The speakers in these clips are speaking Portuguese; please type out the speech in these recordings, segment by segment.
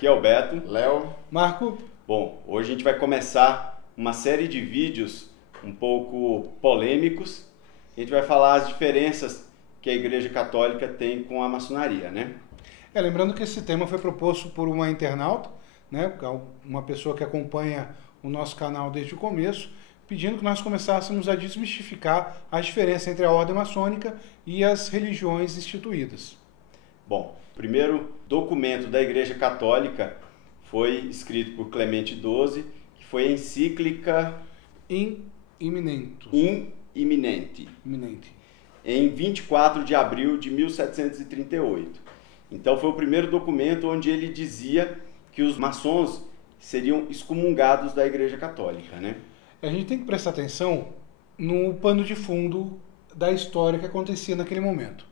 Aqui é o Beto. Léo. Marco. Bom, hoje a gente vai começar uma série de vídeos um pouco polêmicos. A gente vai falar as diferenças que a Igreja Católica tem com a maçonaria, né? Lembrando que esse tema foi proposto por uma internauta, né, uma pessoa que acompanha o nosso canal desde o começo, pedindo que nós começássemos a desmistificar a diferença entre a ordem maçônica e as religiões instituídas. Bom, o primeiro documento da Igreja Católica foi escrito por Clemente XII, que foi a encíclica Iminente, em 24 de abril de 1738. Então foi o primeiro documento onde ele dizia que os maçons seriam excomungados da Igreja Católica, né? A gente tem que prestar atenção no pano de fundo da história que acontecia naquele momento.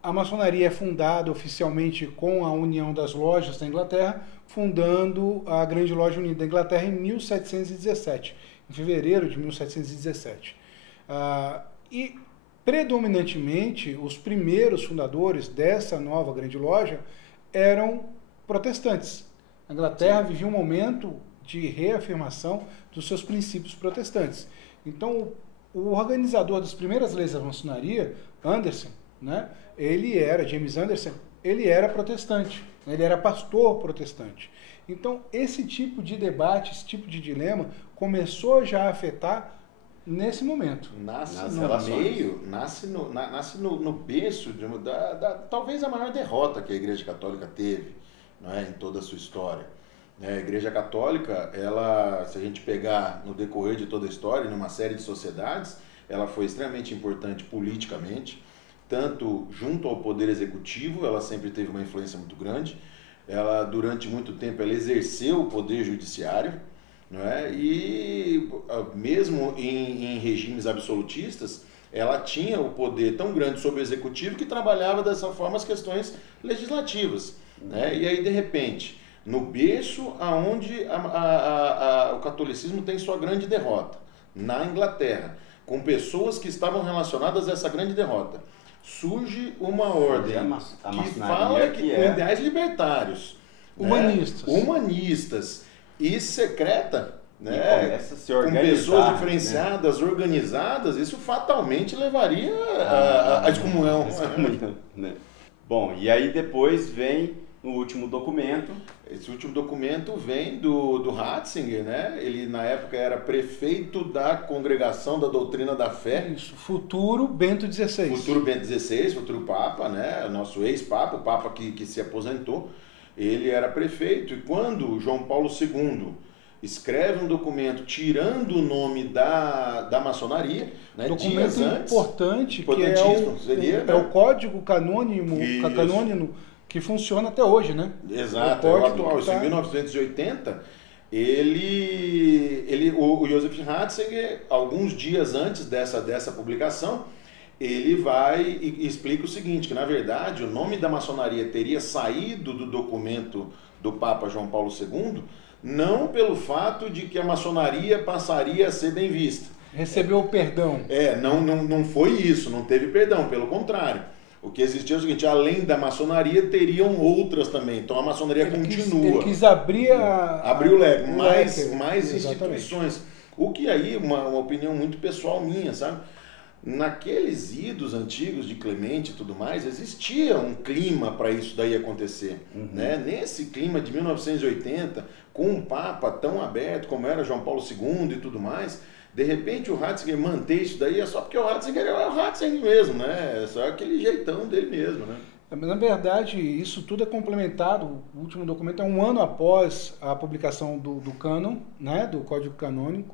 A maçonaria é fundada oficialmente com a União das Lojas da Inglaterra, fundando a Grande Loja Unida da Inglaterra em 1717, em fevereiro de 1717. E predominantemente os primeiros fundadores dessa nova Grande Loja eram protestantes. A Inglaterra vivia um momento de reafirmação dos seus princípios protestantes. Então, o organizador das primeiras leis da maçonaria, Anderson, né, James Anderson, ele era protestante, né, ele era pastor protestante. Então, esse tipo de debate, esse tipo de dilema começou já a afetar nesse momento. Nasce no berço talvez a maior derrota que a Igreja Católica teve, não é, em toda a sua história. A Igreja Católica, ela, se a gente pegar no decorrer de toda a história, numa série de sociedades, ela foi extremamente importante politicamente, tanto junto ao poder executivo, ela sempre teve uma influência muito grande, ela durante muito tempo ela exerceu o poder judiciário, não é? E mesmo em regimes absolutistas, ela tinha o poder tão grande sobre o executivo que trabalhava dessa forma as questões legislativas, né? E aí, de repente, no berço aonde o catolicismo tem sua grande derrota, na Inglaterra, com pessoas que estavam relacionadas a essa grande derrota, surge uma ordem que fala que com ideais libertários, humanistas e secreta, né, com pessoas diferenciadas, né, organizadas, isso fatalmente levaria à excomunhão. Né? Bom, e aí depois vem no último documento. Esse último documento vem do Ratzinger, né? Ele na época era prefeito da Congregação da Doutrina da Fé. Isso, futuro Bento XVI. Futuro Bento XVI, futuro Papa, né? Nosso ex-Papa, o Papa que se aposentou. Ele era prefeito e quando João Paulo II escreve um documento tirando o nome da maçonaria, né? Documento dias antes, importante, que é o Código Canônico que funciona até hoje, né? Exato, é o atual. Isso em 1980, o Joseph Ratzinger, alguns dias antes dessa publicação, ele vai e explica o seguinte, que na verdade o nome da maçonaria teria saído do documento do Papa João Paulo II, não pelo fato de que a maçonaria passaria a ser bem vista. Recebeu o perdão. Não foi isso, não teve perdão, pelo contrário. O que existia é o seguinte, além da maçonaria, teriam outras também. Então a maçonaria continua. Ele quis abrir o leque, mais instituições. O que aí, uma opinião muito pessoal minha, sabe? Naqueles idos antigos de Clemente e tudo mais, existia um clima para isso daí acontecer. Né? Nesse clima de 1980, com um Papa tão aberto como era João Paulo II e tudo mais, de repente o Ratzinger manter isso daí é só porque o Ratzinger é o Ratzinger mesmo, né? É só aquele jeitão dele mesmo, né? Na verdade, isso tudo é complementado, o último documento é um ano após a publicação do cânon, né? Do Código Canônico,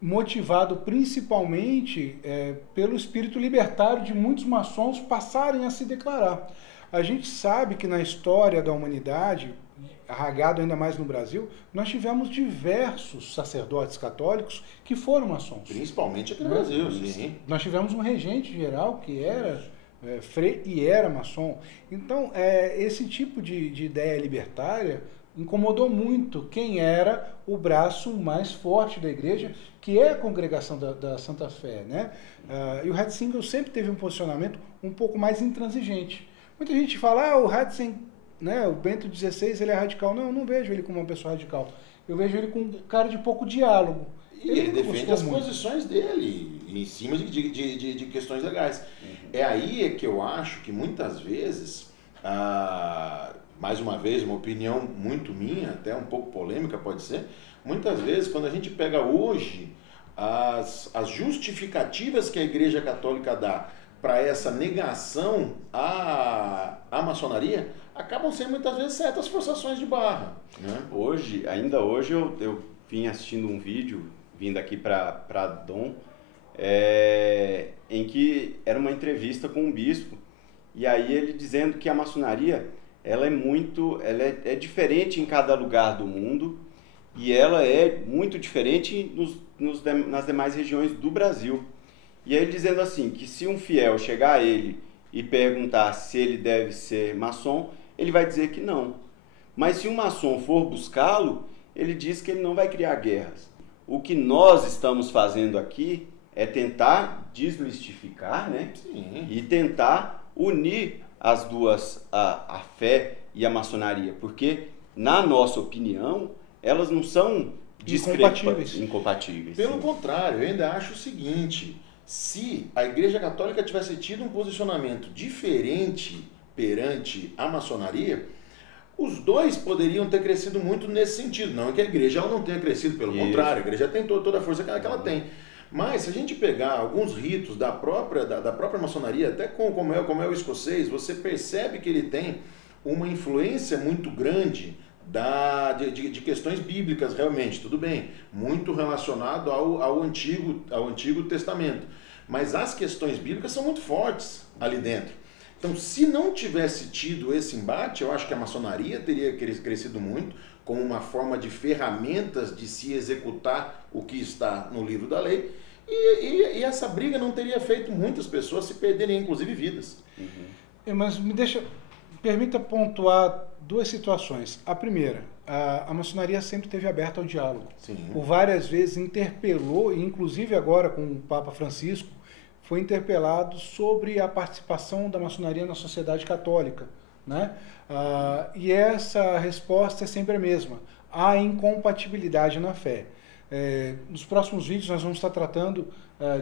motivado principalmente pelo espírito libertário de muitos maçons passarem a se declarar. A gente sabe que na história da humanidade, arraigado ainda mais no Brasil, nós tivemos diversos sacerdotes católicos que foram maçons. Principalmente aqui no Brasil, sim. Nós tivemos um regente geral que era frei e era maçom. Então, esse tipo de ideia libertária incomodou muito quem era o braço mais forte da igreja, que é a congregação da Santa Fé, né? E o Ratzinger sempre teve um posicionamento um pouco mais intransigente. Muita gente fala, o Ratzinger né, o Bento XVI ele é radical. Não, eu não vejo ele como uma pessoa radical. Eu vejo ele com um cara de pouco diálogo. E ele defende as posições dele em cima de questões legais. É aí que eu acho que muitas vezes, mais uma vez, uma opinião muito minha, até um pouco polêmica pode ser, muitas vezes quando a gente pega hoje as justificativas que a Igreja Católica dá para essa negação à maçonaria, acabam sendo muitas vezes certas forçações de barra. Né? Ainda hoje eu vim assistindo um vídeo, vindo aqui para Dom, em que era uma entrevista com um bispo, e aí ele dizendo que a maçonaria ela é diferente em cada lugar do mundo, e ela é muito diferente nas demais regiões do Brasil. E aí ele dizendo assim, que se um fiel chegar a ele e perguntar se ele deve ser maçom, ele vai dizer que não. Mas se um maçom for buscá-lo, ele diz que ele não vai criar guerras. O que nós estamos fazendo aqui é tentar desmistificar, né? Sim. E tentar unir as duas, a fé e a maçonaria, porque, na nossa opinião, elas não são incompatíveis. Pelo sim. contrário, eu ainda acho o seguinte, se a Igreja Católica tivesse tido um posicionamento diferente perante a maçonaria, os dois poderiam ter crescido muito nesse sentido. Não é que a igreja ela não tenha crescido, pelo contrário, a igreja tem toda a força que ela tem. Mas se a gente pegar alguns ritos da própria maçonaria, até como é o escocês, você percebe que ele tem uma influência muito grande de questões bíblicas, realmente, tudo bem, muito relacionado ao Antigo Testamento. Mas as questões bíblicas são muito fortes ali dentro. Então, se não tivesse tido esse embate, eu acho que a maçonaria teria crescido muito, como uma forma de ferramentas de se executar o que está no livro da lei, e essa briga não teria feito muitas pessoas se perderem, inclusive, vidas. Mas permita pontuar duas situações. A primeira, a maçonaria sempre esteve aberta ao diálogo. Sim. Por várias vezes interpelou, e inclusive agora com o Papa Francisco, foi interpelado sobre a participação da maçonaria na sociedade católica, né? E essa resposta é sempre a mesma. Há incompatibilidade na fé. Nos próximos vídeos nós vamos estar tratando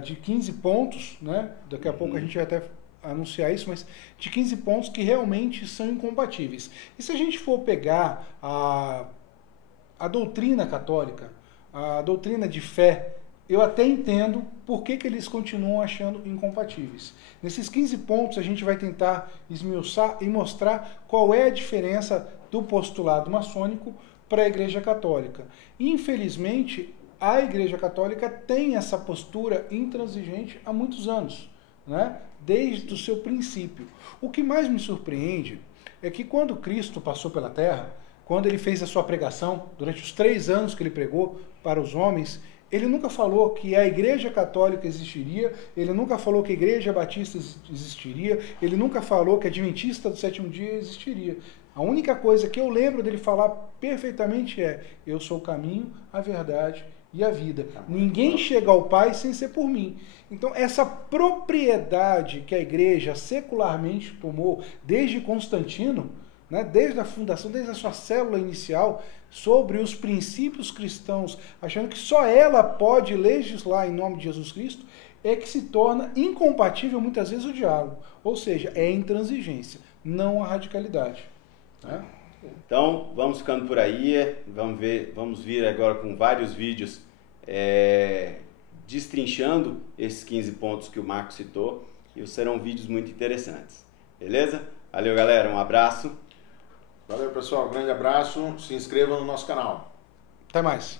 de 15 pontos, né? Daqui a pouco a gente vai até anunciar isso, mas de 15 pontos que realmente são incompatíveis. E se a gente for pegar a doutrina católica, a doutrina de fé, eu até entendo por que eles continuam achando incompatíveis. Nesses 15 pontos a gente vai tentar esmiuçar e mostrar qual é a diferença do postulado maçônico para a Igreja Católica. Infelizmente, a Igreja Católica tem essa postura intransigente há muitos anos, né? Desde o seu princípio. O que mais me surpreende é que quando Cristo passou pela Terra, quando ele fez a sua pregação, durante os 3 anos que ele pregou para os homens, ele nunca falou que a Igreja Católica existiria, ele nunca falou que a Igreja Batista existiria, ele nunca falou que a Adventista do Sétimo Dia existiria. A única coisa que eu lembro dele falar perfeitamente é: eu sou o caminho, a verdade e a vida. Ninguém chega ao Pai sem ser por mim. Então, essa propriedade que a Igreja secularmente tomou desde Constantino, né, desde a fundação, desde a sua célula inicial, sobre os princípios cristãos, achando que só ela pode legislar em nome de Jesus Cristo, é que se torna incompatível muitas vezes o diálogo. Ou seja, é a intransigência, não a radicalidade. Né? Então, vamos ficando por aí, vamos vir agora com vários vídeos destrinchando esses 15 pontos que o Marco citou, e serão vídeos muito interessantes. Beleza? Valeu, galera, um abraço. Valeu, pessoal, grande abraço, se inscrevam no nosso canal. Até mais.